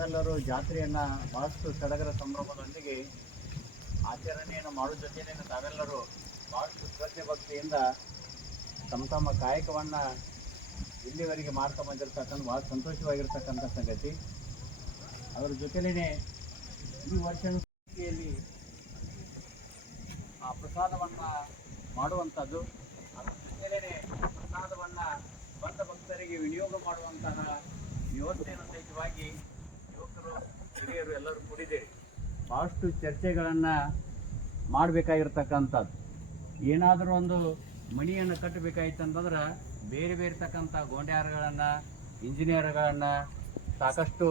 ಜಾತ್ರೆಯನ್ನ ಬಹಳಷ್ಟು ಸಡಗರ ಸಂಭ್ರಮದೊಂದಿಗೆ ಆಚರಣೆಯನ್ನು ಮಾಡೋ ಜೊತೆನೇ ತಾವೆಲ್ಲರೂ ಬಹಳಷ್ಟು ಶ್ರದ್ಧೆ ಭಕ್ತಿಯಿಂದ ತಮ್ಮ ತಮ್ಮ ಕಾಯಕವನ್ನ ಇಲ್ಲಿವರೆಗೆ ಮಾಡ್ತಾ ಬಂದಿರತಕ್ಕಂಥ, ಬಹಳ ಸಂತೋಷವಾಗಿರ್ತಕ್ಕಂಥ ಸಂಗತಿ. ಅದರ ಜೊತೆಲೇ ಈ ವರ್ಷದಲ್ಲಿ ಆ ಪ್ರಸಾದವನ್ನ ಮಾಡುವಂಥದ್ದು, ಅದರ ಜೊತೆಲೇ ಪ್ರಸಾದವನ್ನ ಬಂದ ಭಕ್ತರಿಗೆ ವಿನಿಯೋಗ ಮಾಡುವಂತಹ ವ್ಯವಸ್ಥೆಯನ್ನು ಸಹಿತವಾಗಿ ಹಿರಿಯರು ಎಲ್ಲರೂ ಕೂಡಿದ್ದೇವೆ. ಬಹಳಷ್ಟು ಚರ್ಚೆಗಳನ್ನು ಮಾಡಬೇಕಾಗಿರ್ತಕ್ಕಂಥದ್ದು. ಏನಾದರೂ ಒಂದು ಮಣಿಯನ್ನು ಕಟ್ಟಬೇಕಾಯ್ತು ಅಂತಂದ್ರೆ ಬೇರೆ ಬೇರೆ ತಕ್ಕಂಥ ಗೊಂಡ್ಯಾರ್ಗಳನ್ನು, ಇಂಜಿನಿಯರ್ಗಳನ್ನು, ಸಾಕಷ್ಟು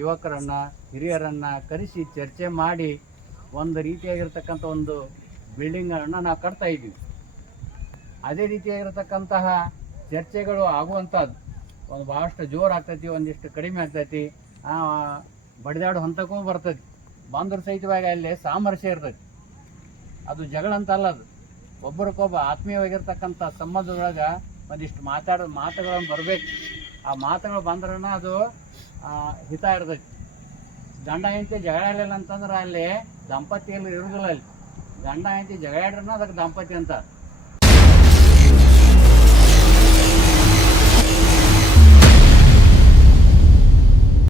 ಯುವಕರನ್ನು, ಹಿರಿಯರನ್ನ ಕರೆಸಿ ಚರ್ಚೆ ಮಾಡಿ ಒಂದು ರೀತಿಯಾಗಿರ್ತಕ್ಕಂಥ ಒಂದು ಬಿಲ್ಡಿಂಗ್ಗಳನ್ನು ನಾವು ಕಟ್ತಾ ಇದ್ದೀವಿ. ಅದೇ ರೀತಿಯಾಗಿರ್ತಕ್ಕಂತಹ ಚರ್ಚೆಗಳು ಆಗುವಂಥದ್ದು. ಒಂದು ಭಾಳಷ್ಟು ಜೋರು ಆಗ್ತೈತಿ ಒಂದಿಷ್ಟು ಕಡಿಮೆ ಆಗ್ತೈತಿ. ಬಡಿದಾಡು ಹಂತಕ್ಕೂ ಬರ್ತೈತಿ ಬಾಂಧವ್ರ ಸಹಿತವಾಗಿ ಅಲ್ಲಿ ಸಾಮರಸ್ಯ ಇರ್ತೈತಿ ಅದು ಜಗಳ ಅಂತ ಅಲ್ಲ ಅದು. ಒಬ್ಬರಿಗೊಬ್ಬ ಆತ್ಮೀಯವಾಗಿರ್ತಕ್ಕಂಥ ಸಂಬಂಧದೊಳಗೆ ಒಂದಿಷ್ಟು ಮಾತಾಡೋ, ಮಾತುಗಳನ್ನು ಬರಬೇಕು. ಆ ಮಾತುಗಳು ಬಂದ್ರನ ಅದು ಹಿತ ಇರ್ತೈತಿ ಗಂಡ, ಹೆಂಡತಿ ಜಗಳ ಅಂತಂದ್ರೆ ಅಲ್ಲಿ ದಂಪತಿಯಲ್ಲಿ ಇರುವುದಿಲ್ಲ ಅಲ್ಲಿ. ಗಂಡ, ಹೆಂಡತಿ ಜಗಳ ಅದಕ್ಕೆ ದಂಪತಿ ಅಂತ.